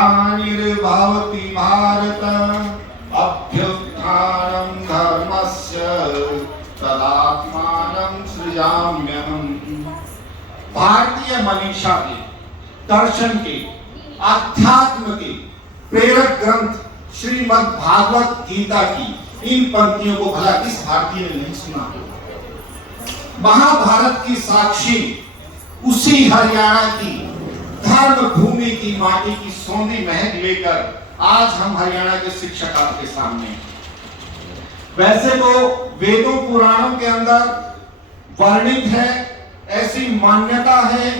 ग्लानिर्भवति भारत अभ्युत्थानं धर्मस्य तदात्मानं सृजाम्यहम्। भारतीय मनीषा के, दर्शन के, अध्यात्म के प्रेरक ग्रंथ श्रीमद् भागवत गीता की इन पंक्तियों को भला किस भारतीय ने नहीं सुना? महाभारत की साक्षी उसी हरियाणा की धर्म भूमि की माटी की सौंधी महक लेकर आज हम हरियाणा के शिक्षक आपके सामने हैं। वैसे तो वेदों पुराणों के अंदर वर्णित है, ऐसी मान्यता है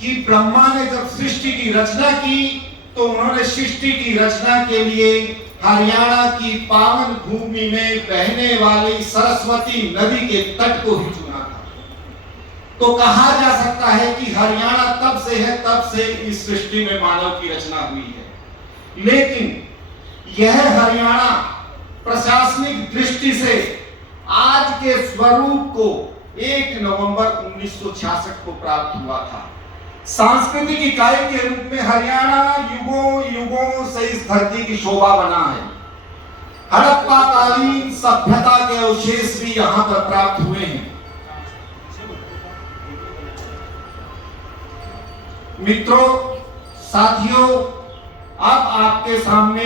कि ब्रह्मा ने जब सृष्टि की रचना की तो उन्होंने सृष्टि की रचना के लिए हरियाणा की पावन भूमि में बहने वाली सरस्वती नदी के तट को ही चुना था। तो कहा जा सकता है कि हरियाणा तब से है, तब से इस सृष्टि में मानव की रचना हुई है। लेकिन यह हरियाणा प्रशासनिक दृष्टि से आज के स्वरूप को 1 नवंबर 1966 को प्राप्त हुआ था। सांस्कृतिक इकाई के रूप में हरियाणा युगों युगों से इस धरती की शोभा बना है। हड़प्पा कालीन सभ्यता के अवशेष भी यहां पर प्राप्त हुए हैं। मित्रों, साथियों, अब आपके सामने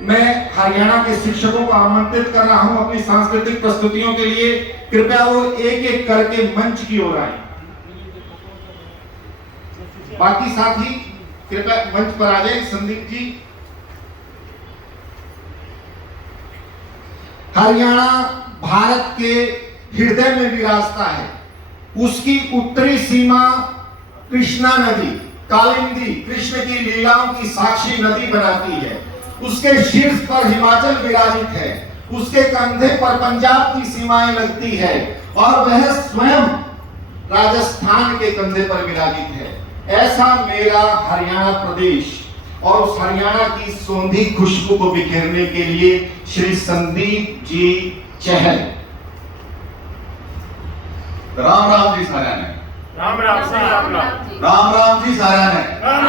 मैं हरियाणा के शिक्षकों को आमंत्रित कर रहा हूं अपनी सांस्कृतिक प्रस्तुतियों के लिए। कृपया वो एक एक करके मंच की ओर आए। बाकी साथी कृपया मंच पर आ जाए। संदीप जी, हरियाणा भारत के हृदय में विराजता है। उसकी उत्तरी सीमा कृष्णा नदी, कालिंदी, कृष्ण की लीलाओं की साक्षी नदी बनाती है। उसके शीर्ष पर हिमाचल विराजित है, उसके कंधे पर पंजाब की सीमाएं लगती है और वह स्वयं राजस्थान के कंधे पर विराजित है। ऐसा मेरा हरियाणा प्रदेश और उस हरियाणा की सौंधी खुशबू को बिखेरने के लिए श्री संदीप जी चहल। राम राम जी सारा ने। राम राम जी राम राम जी सारा ने। राम।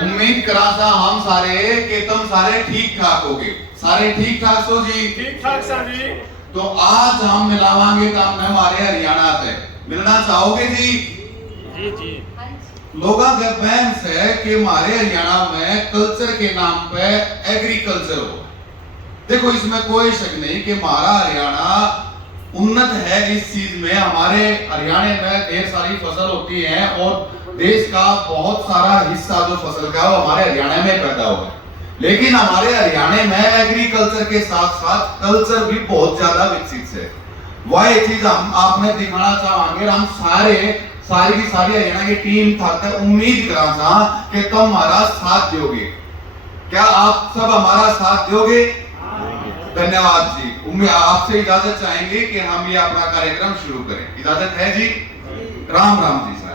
उम्मीद करा था हम सारे कि तुम सारे ठीक ठाक होगे। सारे ठीक ठाक सो जी? ठीक ठाक सर जी। तो आज हम मिलावांगे तो हमने हमारे हरियाणा से मिलना चाहोगे जी? जी जी। लोगों के बहन से कि हमारे हरियाणा में कल्चर के नाम पे एग्रीकल्चर हो। देखो, इसमें कोई शक नहीं कि हमारा हरियाणा उन्नत है इस चीज में। हमारे हरियाणा में ढेर सारी फसल होती है और देश का बहुत सारा हिस्सा जो फसल का है वो हमारे हरियाणा में पैदा हुआ है। लेकिन हमारे हरियाणा में एग्रीकल्चर के साथ साथ कल्चर भी बहुत ज्यादा विकसित है। वह चीज हम आपने दिखाना चाहेंगे। हम सारी की सारी हरियाणा की टीम था उम्मीद करा था कि तुम हमारा साथ दोगे। क्या आप सब हमारा साथ दोगे? धन्यवाद जी। आपसे इजाजत चाहेंगे कि हम ये अपना कार्यक्रम शुरू करें। इजाजत है जी? राम राम जी साहब।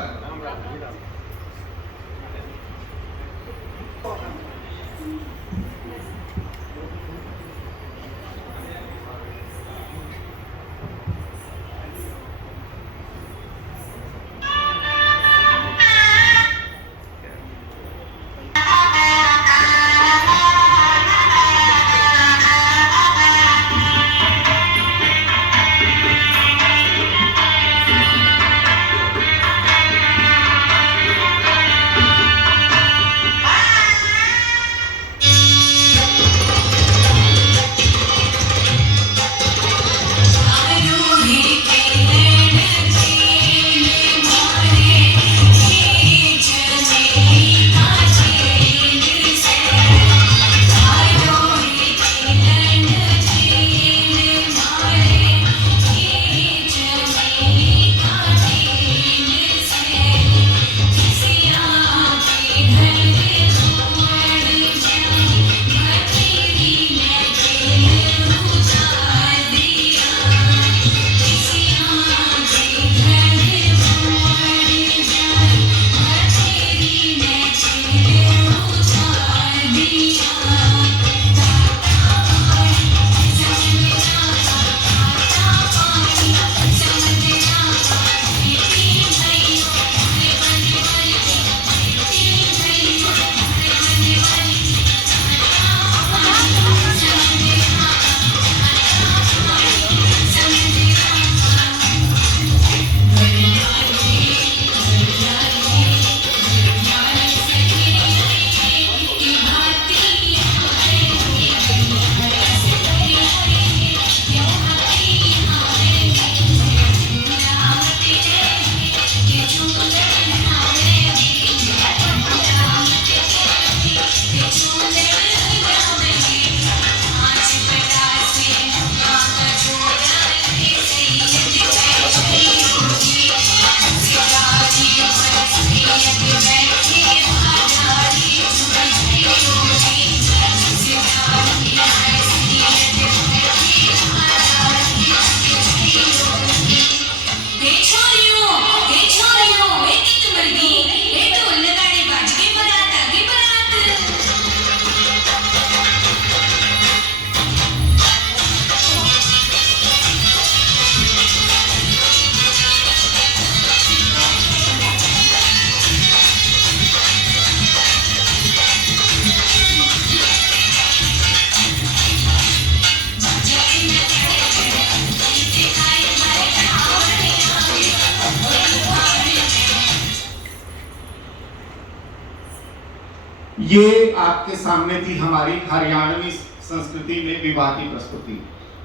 ये आपके सामने थी हमारी हरियाणवी संस्कृति में विवाह की प्रस्तुति।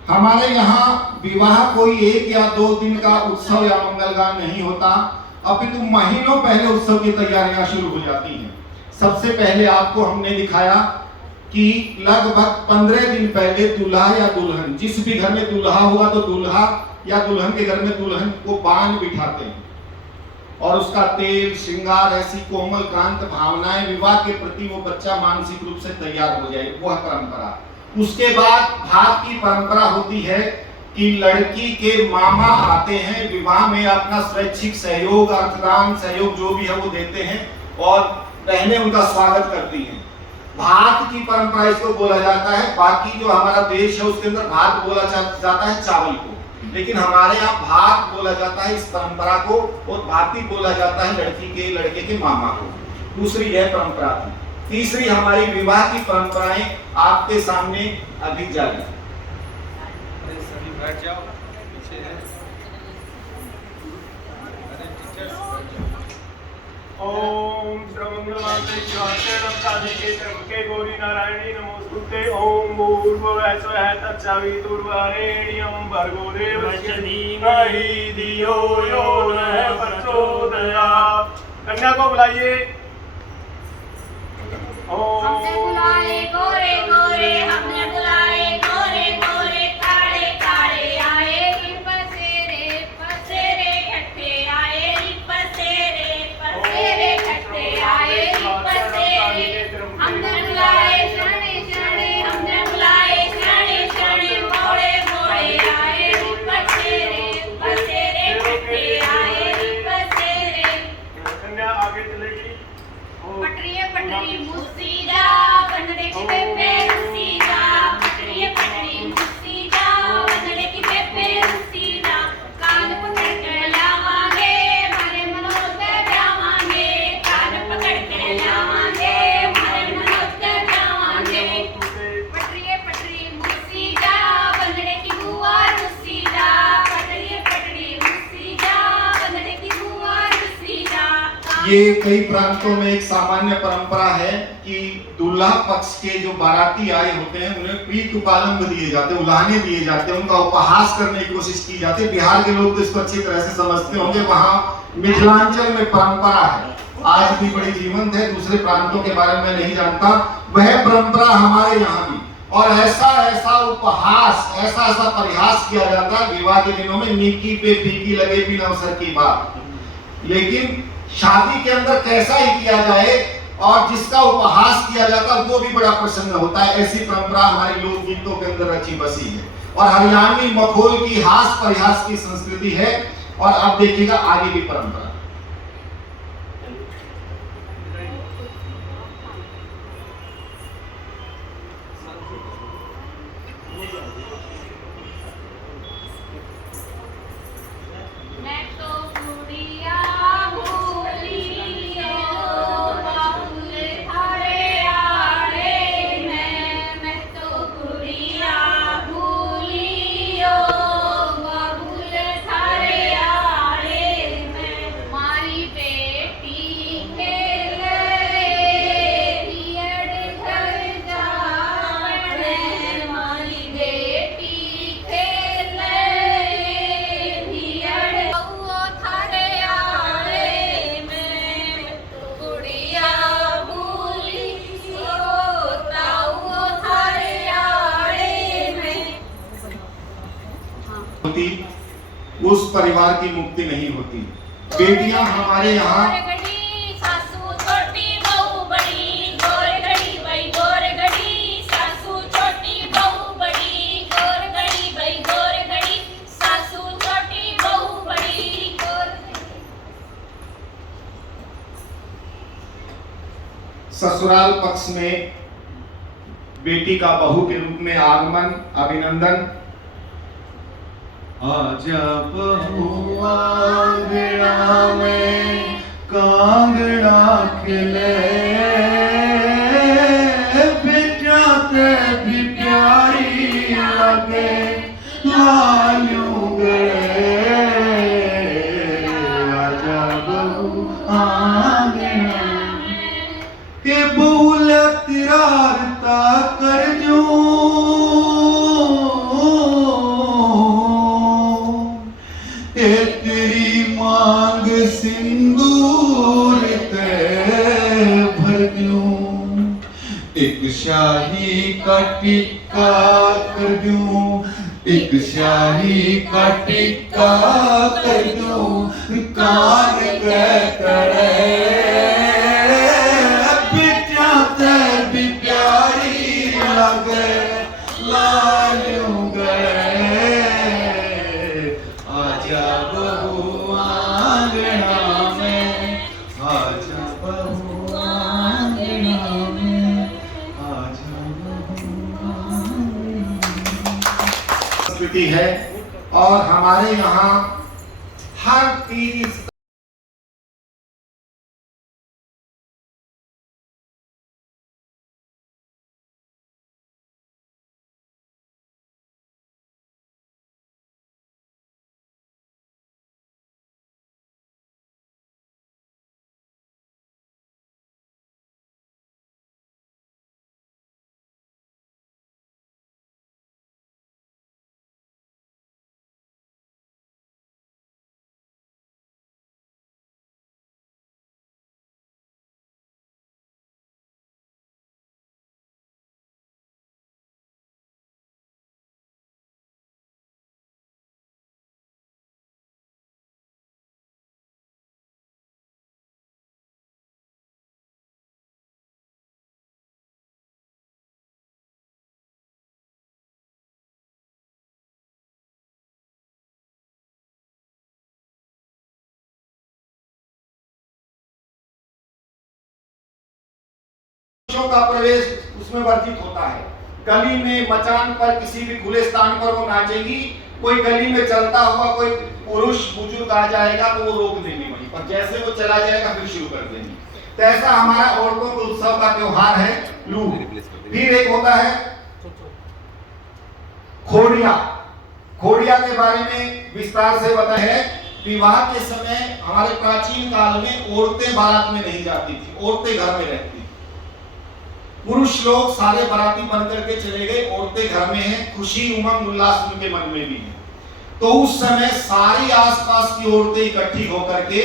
हमारे यहाँ विवाह कोई 1 या 2 दिन का उत्सव या मंगलगान नहीं होता, अपितु महीनों पहले उत्सव की तैयारियां शुरू हो जाती हैं। सबसे पहले आपको हमने दिखाया कि लगभग 15 दिन पहले दूल्हा या दुल्हन, जिस भी घर में दूल्हा हुआ तो दूल्हा या दुल्हन के घर में दुल्हन को बांध बिठाते हैं और उसका तेल श्रृंगार, ऐसी कोमल कांत भावनाएं विवाह के प्रति वो बच्चा मानसिक रूप से तैयार हो जाए, वह परंपरा। उसके बाद भात की परंपरा होती है कि लड़की के मामा आते हैं, विवाह में अपना स्वैच्छिक सहयोग, अर्थदान सहयोग जो भी है वो देते हैं और बहनें उनका स्वागत करती हैं। भात की परंपरा इसको बोला जाता है। बाकी जो हमारा देश है उसके अंदर भात बोला जाता है चावल को, लेकिन हमारे यहाँ भात बोला जाता है इस परंपरा को, और भाती बोला जाता है लड़के के मामा को। दूसरी यह परंपरा थी। तीसरी हमारी विवाह की परंपराएं आपके सामने अभी जारी। सभी बैठ जाओ, पीछे है। ओम सर्वमंगलमांगल्ये शिवाय नमस्ते त्र्यंबके गौरी नारायणी नमोस्तुते। ओम भूर्भुवः स्वः तत्सवितुर्वरेण्यं भर्गो देवस्य धीमहि धियो यो नः प्रचोदयात्। कन्या को बुलाइए। हमने बुलाए गोरे गोरे, हमने बुलाए गोरे गोरे, काले काले आए पसेरे पसेरे इकट्ठे आए पसेरे पसेरे इकट्ठे आए पसेरे। हमने बुलाए शाने शाने, हमने बुलाए शाने शाने, मोड़े मोड़े आए पसेरे पसेरे इकट्ठे आए पसेरे। कन्या आगे चलेगी। पटरिये पटरी मुसीदा बनने की बेबे मुसीदा, पटरिये पटरी मुसीदा बनने की बेबे मुसीदा। कान पकड़ के लावांगे मारे मनोज के जावांगे, कान पकड़ के लावांगे मारे मनोज के जावांगे। पटरिये पटरी मुसीदा बनने की बुआ मुसीदा, पटरिये पटरी मुसीदा बनने की बुआ मुसीदा। ये कई प्रांतों में एक सामान्य परंपरा है कि दूल्हा पक्ष के जो बाराती आए होते हैं उन्हें पीठ उपालंब दिए जाते हैं, उलाहने दिए जाते हैं, उनका उपहास करने की कोशिश की जाती है। बिहार के लोग तो इसको अच्छी तरह से समझते होंगे, वहाँ मिथिलांचल में परंपरा है, आज भी बड़ी जीवंत है। दूसरे प्रांतों के बारे में नहीं जानता, वह परंपरा हमारे यहाँ भी। और ऐसा उपहास, ऐसा परिहास किया जाता है विवाह के दिनों में, नीकी पे फीकी लगे बिन अवसर की बात। लेकिन शादी के अंदर कैसा ही किया जाए और जिसका उपहास किया जाता है वो भी बड़ा प्रसन्न होता है। ऐसी परंपरा हमारे लोकगीतों के अंदर रची बसी है और हरियाणवी मखोल की हास परिहास की संस्कृति है। और अब देखिएगा आगे की परंपरा। मैं तो गुड़िया भूलियो बाबुल थारे आड़े में, मैं तो गुड़िया भूलियो बाबुल थारे आड़े में। मारी बेटी खेले हियड़ घर जावने, मारी बेटी खेले हियड़ थारे आड़े में। गुड़िया भूलियो ताऊ थारे आड़े में। होती उस परिवार की मुक्ति नहीं होती। बेटियां हमारे यहाँ गोरगढ़ी सासू छोटी बहू बड़ी, गोरगढ़ी भाई गोरगढ़ी सासू छोटी बहू बड़ी, गोरगढ़ी भाई गोरगढ़ी सासू छोटी बहू बड़ी। ससुराल पक्ष में बेटी का बहू के रूप में आगमन, अभिनंदन। आजा बहु आंगना में कांगड़ा खिले, बेटा ते भी प्यारी लगे लालू गए। आजा बहु आंगना के बहु तिरारता कर दूं, ये तेरी मांग सिंदूर ते भर दूं, एक शाही का टिक्का कर दूं, एक शाही का टिक्का कर दूं, कान के करे बिटिया ते भी प्यारी लगे लालू गए, आजा बहू आंगना में, आजा बहू आंगना में, आजा बहू आंगना। संस्कृति है और हमारे यहाँ हर तीज का प्रवेश उसमें वर्जित होता है। गली में, मचान पर, किसी भी खुले स्थान पर वो नाचेगी। कोई गली में चलता हुआ कोई पुरुष बुजुर्ग आ जाएगा तो वो रोक देंगे वहीं पर, जैसे वो चला जाएगा फिर शुरू कर देंगे। तो ऐसा हमारा औरतों के उत्सव का त्योहार है लू। फिर एक होता है खोड़िया। खोड़िया के बारे में विस्तार से बताया है। विवाह के समय हमारे प्राचीन काल में औरतें बारात में नहीं जाती थी, औरतें घर में रहती। पुरुष लोग सारे बाराती बनकर के चले गए, औरतें घर में हैं, खुशी उमंग उल्लास उनके मन में भी है। तो उस समय सारी आसपास की औरतें इकट्ठी होकर के,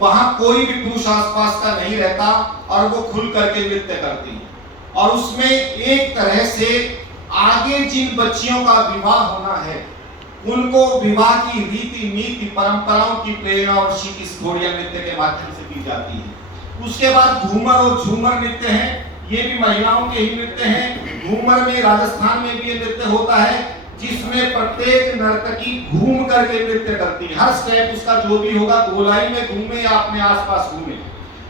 वहां कोई भी पुरुष आसपास का नहीं रहता और वो खुल करके नृत्य करती हैं। और उसमें एक तरह से आगे जिन बच्चियों का विवाह होना है उनको विवाह की रीति नीति परंपराओं की प्रेरणा और शीख इस घोड़िया नृत्य के माध्यम से की जाती है। उसके बाद घूमर और झूमर नृत्य है, ये भी महिलाओं के ही नृत्य हैं। घूमर में राजस्थान में भी ये नृत्य होता है जिसमें प्रत्येक नर्तकी घूम करके नृत्य करती है। हर स्टेप उसका जो भी होगा गोलाई में घूमे या अपने आसपास घूमे।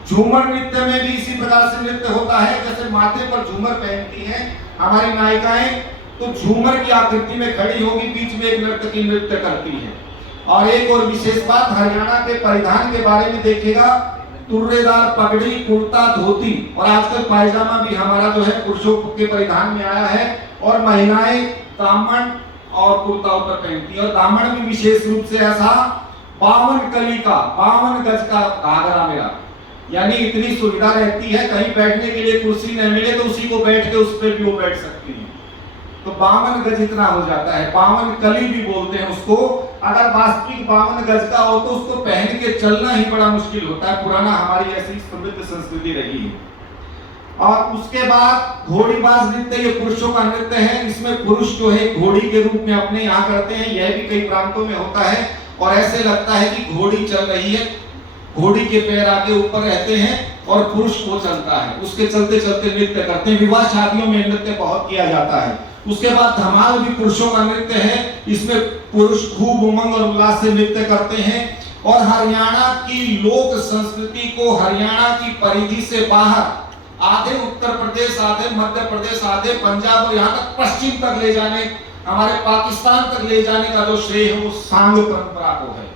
झूमर नृत्य में भी इसी प्रकार से नृत्य होता है, जैसे माथे पर झूमर पहनती हैं हमारी नायिकाएं, तो झूमर की आकृति में खड़ी होगी, बीच में एक नर्तकी नृत्य करती है। और एक और विशेष बात हरियाणा के परिधान के बारे में देखिएगा, तुर्रेदार पगड़ी, कुर्ता, धोती और आजकल पायजामा भी हमारा जो है पुरुषों के परिधान में आया है। और महिलाएं दामन और कुर्ता ऊपर पहनती है। और दामन भी विशेष रूप से ऐसा 52 कली का 52 गज का घाघरा मेरा, यानी इतनी सुविधा रहती है, कहीं बैठने के लिए कुर्सी न मिले तो उसी को बैठ के उस पर भी वो बैठ सकती है। तो 52 गज इतना हो जाता है, 52 कली भी बोलते हैं उसको। अगर वास्तविक 52 गज का हो तो उसको पहन के चलना ही बड़ा मुश्किल होता है। पुराना हमारी ऐसी समृद्ध संस्कृति रही है। और उसके बाद घोड़ीबाज नृत्य, ये पुरुषों का नृत्य है। इसमें पुरुष जो है घोड़ी के रूप में अपने यहाँ करते हैं, यह भी कई प्रांतों में होता है। और ऐसे लगता है कि घोड़ी चल रही है, घोड़ी के पैर आगे ऊपर रहते हैं और पुरुष वो चलता है, उसके चलते चलते नृत्य करते हैं। विवाह शादियों में नृत्य बहुत किया जाता है। उसके बाद धमाल भी पुरुषों का नृत्य है, इसमें पुरुष खूब उमंग और उल्लास से नृत्य करते हैं। और हरियाणा की लोक संस्कृति को हरियाणा की परिधि से बाहर आधे उत्तर प्रदेश, आधे मध्य प्रदेश, आधे पंजाब और यहाँ तक पश्चिम तक ले जाने, हमारे पाकिस्तान तक ले जाने का जो श्रेय है वो सांग परंपरा को है।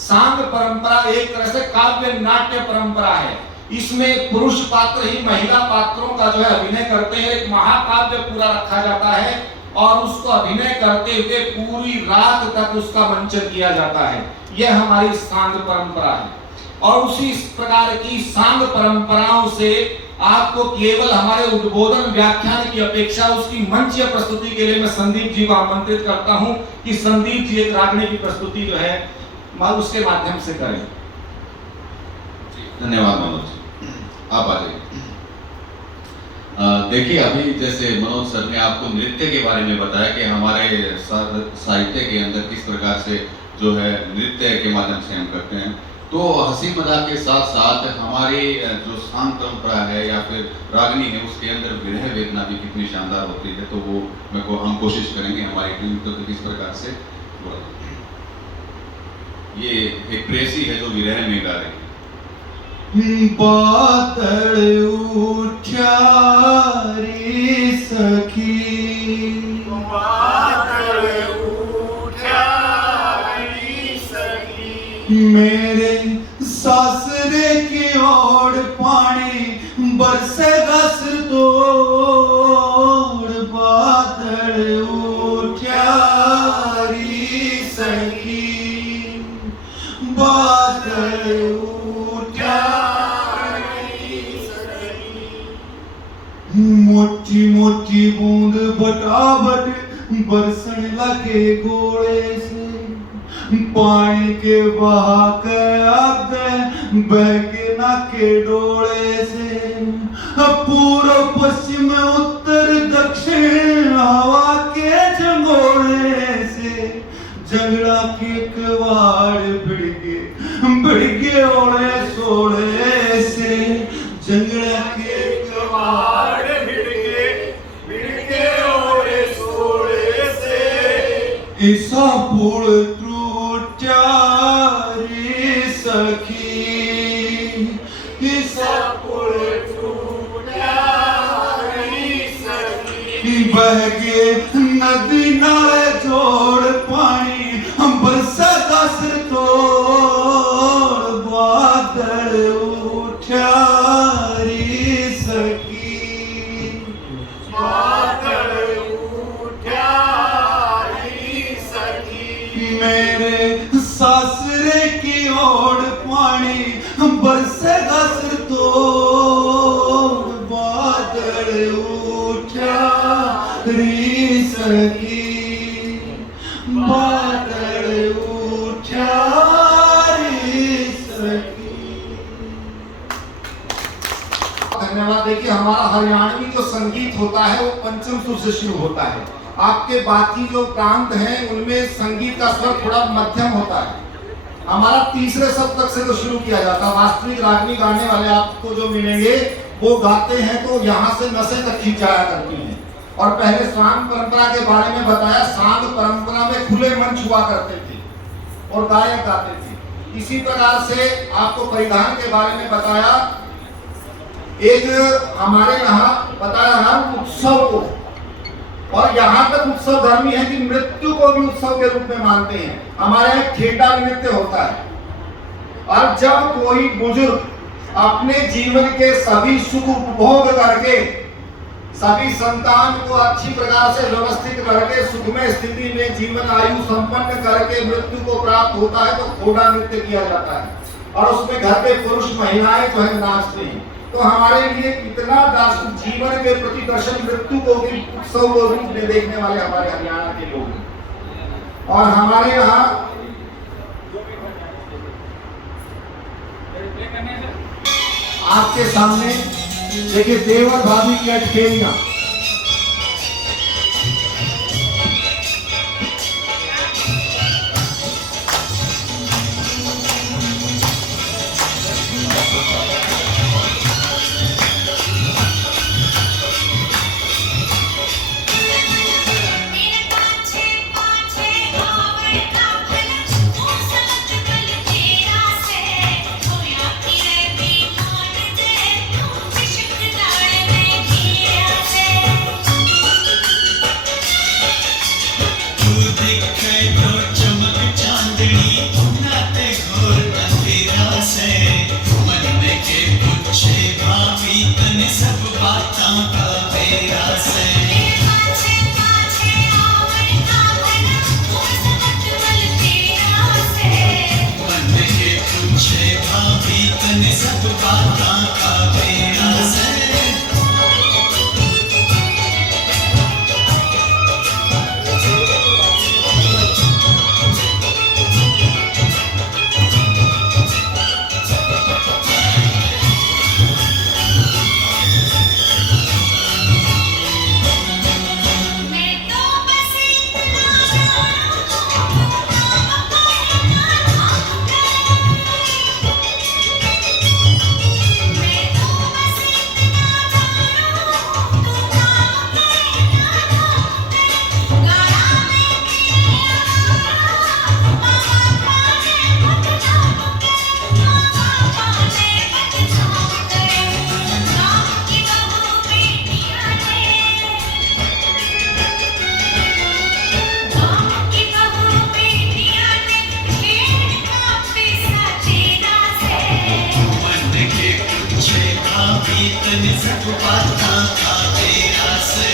सांग परंपरा एक तरह से काव्य नाट्य परंपरा है। इसमें पुरुष पात्र ही महिला पात्रों का जो है अभिनय करते हैं। एक महाकाव्य पूरा रखा जाता है और उसको अभिनय करते हुए पूरी रात तक उसका मंचन किया जाता है। यह हमारी सांग परंपरा है। और उसी प्रकार की सांग परंपराओं से आपको केवल हमारे उद्बोधन व्याख्यान की अपेक्षा उसकी मंच प्रस्तुति के लिए मैं संदीप जी को आमंत्रित करता हूं कि संदीप जी एक रागनी की प्रस्तुति जो है उसके माध्यम से करें। धन्यवाद मनोज, आप आ जाइए। देखिए, अभी जैसे मनोज सर ने आपको नृत्य के बारे में बताया कि हमारे साहित्य के अंदर किस प्रकार से जो है नृत्य के माध्यम से हम करते हैं, तो हंसी मजाक के साथ साथ हमारी जो सांग परंपरा है या फिर रागनी है उसके अंदर विरह वेदना भी कितनी शानदार होती है, तो वो हम कोशिश करेंगे हमारी टीम को किस प्रकार से। ये एक प्रेसी है जो विरह में गा रही है। बादल उठा रे सखी, बादल उठा रे सखी, मेरे सासरे की ओर पानी बरसेगा सिर तोड़। बादल उठा रे सखी, बादल मोटी मोटी बूंद बटाबट बरसन लगे घोड़े से, पानी के बहा के आगे बह के ना के डोले से। पूर्व पश्चिम उत्तर दक्षिण हवा के झंगोरे से, जंगड़ा के कवाड़ बिड़गे ओढ़े सोड़े से, जंगड़ा के कवाड़ बिड़गे ओढ़े सोड़े से। ऐसा पुल टूटा रे सखी, ऐसा पुल टूटा रे सखी, बह के नदी नाले जोड़ पानी बरसा का सिर तोड़। बादल उठा रे सखी, बादल उठा रे सखी, मेरे सासरे की ओर पानी बरसेगा सिर तोड़। बादल उठा रे सखी, बादल उठा रे सखी। धन्यवाद। देखिए, हमारा हरियाणवी जो संगीत होता है वो पंचम सुर से शुरू होता है। आपके बाकी जो प्रांत हैं उनमें संगीत का स्वर थोड़ा मध्यम होता है। हमारा तीसरे सप्तक से तो शुरू किया जाता है। वास्तविक रागनी गाने वाले आपको जो मिलेंगे वो गाते हैं तो यहाँ से नसें तक खींचाया करती हैं। और पहले सांग परंपरा के बारे में बताया, सांग परंपरा में खुले मंच हुआ करते थे और गायक गाते थे। इसी प्रकार से आपको परिधान के बारे में बताया। एक हमारे यहाँ बताया हम उत्सव को, और यहाँ तक उत्सव धर्मी है कि मृत्यु को भी उत्सव के रूप में मानते हैं। हमारे यहाँ ठेटा नृत्य होता है, और जब कोई बुजुर्ग अपने जीवन के सभी सुख उपभोग करके, सभी संतान को अच्छी प्रकार से व्यवस्थित करके, सुखमय स्थिति में जीवन आयु संपन्न करके मृत्यु को प्राप्त होता है तो घोड़ा नृत्य किया जाता है, और उसमें घर के पुरुष महिलाएं जो है नाचते हैं। तो हमारे लिए इतना जीवन के प्रति दर्शन मृत्यु को भी उत्सव के रूप में देखने वाले हमारे हरियाणा के लोग हैं। और हमारे यहाँ आपके सामने देखिए देवर भाभी की अटखेलियां। से बातां का तेरा से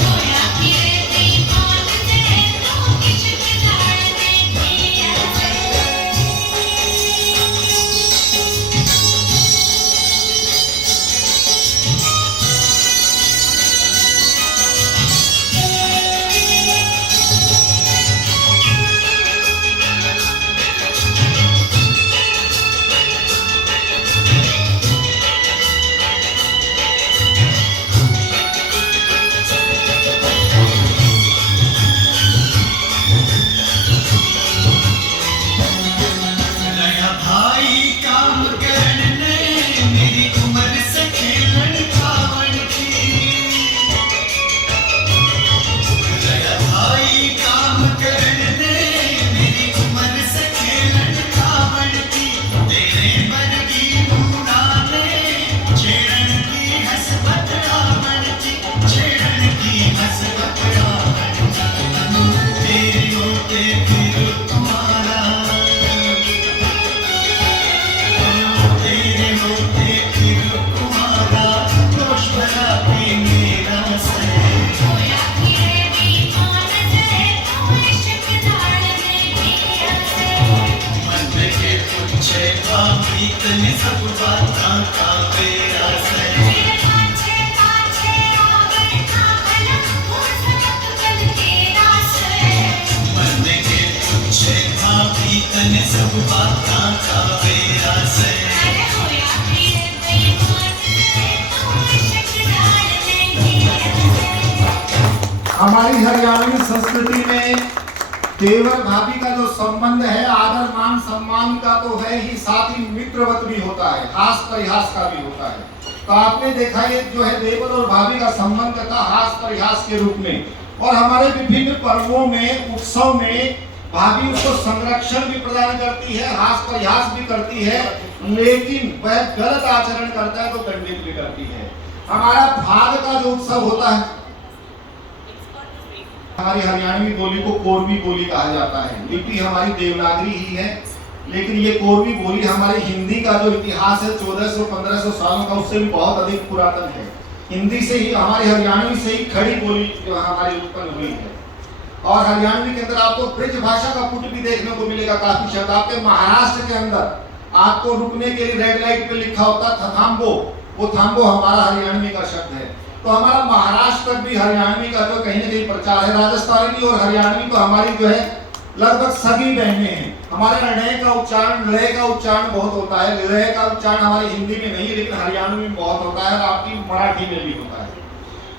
होया फिरे दीवान से तू किछ बिगाड़ दे दिया से नया भाई काम करने मेरी उम्र से खेलन खावन की नया भाई काम करने मेरी उम्र से खेलन खावन की तेरे वर्गी मुनाने छेड़न की हसबत रावण की छेड़न की हसबत रावण की तेरी होते फिर तुम्हारा तेरे होते फिर तुम्हारा दोष भरा भी मेरा से होया फिरे दीवान से तू किछ बिगाड़ दे दिया से मन के पूछे भाभी तने सब बातां का तेरा से मेरे पाछे पाछे आवे खावला मोर सनक चल तेरा से मन के पूछे भाभी तने सब बातां का तेरा से अरे होया फिरे दीवान से तू किछ बिगाड़ दे दिया से हमारी हरियाणवी संस्कृति में देवर भाभी का जो संबंध है आदर मान सम्मान का तो है ही, साथ ही मित्रवत भी होता है, हास परिहास का भी होता है। तो आपने देखा ये जो है देवर और भाभी का संबंध था हास परिहास के रूप में, और हमारे विभिन्न पर्वों में उत्सव में भाभी उसको संरक्षण भी प्रदान करती है, हास परिहास भी करती है, लेकिन वह गलत आचरण करता है तो दंडित भी करती है। हमारा भाग का जो उत्सव होता है, हमारी हरियाणवी बोली को कोरवी बोली कहा जाता है। लिपि हमारी देवनागरी ही है, लेकिन ये कोरवी बोली हमारी हिंदी का जो इतिहास है 1400-1500 सालों का, उससे भी बहुत अधिक पुरातन है। हिंदी से ही, हमारी हरियाणवी से ही खड़ी बोली जो हमारी उत्पन्न हुई है। और हरियाणवी के अंदर आपको ब्रज भाषा का पुट भी देखने को मिलेगा काफी शब्द। आपके महाराष्ट्र के अंदर आपको रुकने के लिए रेड लाइट पे लिखा होता था थाम्बो, वो थाम्बो हमारा हरियाणवी का शब्द है। तो हमारा महाराष्ट्र तक भी हरियाणवी का जो कहीं ना कहीं प्रचार है। राजस्थानी और हरियाणवी तो हमारी जो है लगभग सभी बहनें हैं। हमारे ण का उच्चारण, ल का उच्चारण बहुत होता है। ल का उच्चारण हमारी हिंदी में नहीं है, लेकिन हरियाणवी में बहुत होता है और आपकी मराठी में भी होता है।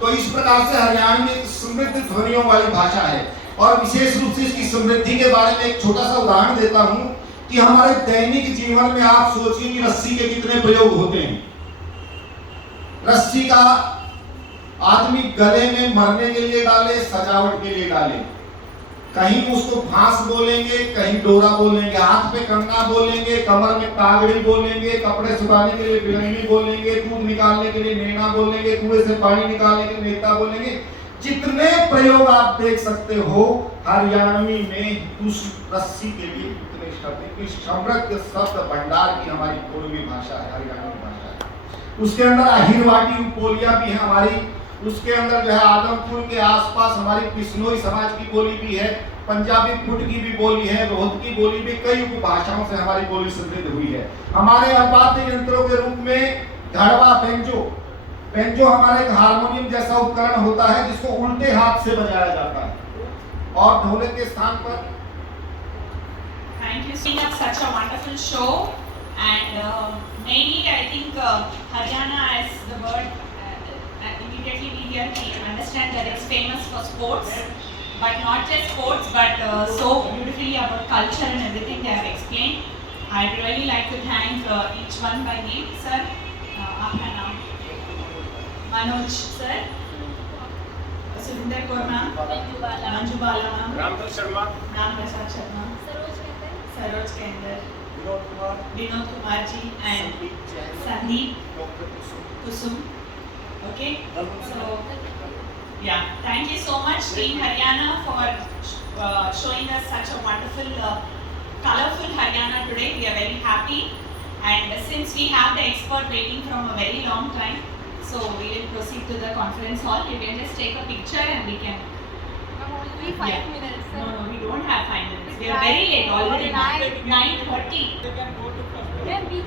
तो इस प्रकार से हरियाणवी एक समृद्ध ध्वनियों वाली भाषा है। और विशेष रूप से इसकी समृद्धि के बारे में एक छोटा सा उदाहरण देता हूँ कि हमारे दैनिक जीवन में आप सोचिए कि रस्सी के कितने प्रयोग होते हैं। रस्सी का आदमी गले में मरने के लिए डाले, सजावट के लिए डाले। कहीं उसको फांस बोलेंगे, कहीं डोरा बोलेंगे, हाथ पे कंगना बोलेंगे, कमर में तागड़ी बोलेंगे, कपड़े सुखाने के लिए बिलंगी बोलेंगे, दूध निकालने के लिए नेना बोलेंगे, कुएं से पानी निकालने के लिए नेता बोलेंगे। जितने प्रयोग आप देख सकते हो हरियाणवी में उस रस्सी के लिए कितने शब्द, समृद्ध शब्द भंडार की हमारी पूर्वी भाषा है, हरियाणवी भाषा है। उसके अंदर अहिरवाटी बोलियां भी है हमारी। उसके अंदर जो है आदमपुर के आसपास हमारी बिश्नोई समाज की बोली भी है, पंजाबी फुट की भी बोली है, रोहत की बोली भी, कई उपभाषाओं से हमारी बोली समृद्ध हुई है। हमारे वाद्य यंत्रों के रूप में घड़वा, बेंजो, बेंजो हमारा एक हारमोनियम जैसा उपकरण होता है जिसको उल्टे हाथ से बजाया जाता है, और ढोलक के स्थान पर। Thank you for seeing such a wonderful show, and mainly I think Haryana as the word immediately we hear, we understand that it's famous for sports, but not just sports, but so beautifully about culture and everything they have explained. I'd really like to thank each one by name. Sir, आपका नाम? Manoj sir, Surinder Kaur ma'am, Manju बाला ma'am, Ramprasad Sharma, Ramprasad Sharma, Saroj केंद्र, Vinod Kumar ji, and Sandeep Kusum. Okay, so yeah, thank you so much Team Haryana for showing us such a wonderful, colorful Haryana today. We are very happy, and since we have the expert waiting from a very long time, so we will proceed to the conference hall. We can just take a picture and we can. Only 5 minutes. No, we don't have 5 minutes. We are very late already. 9:30. Then we.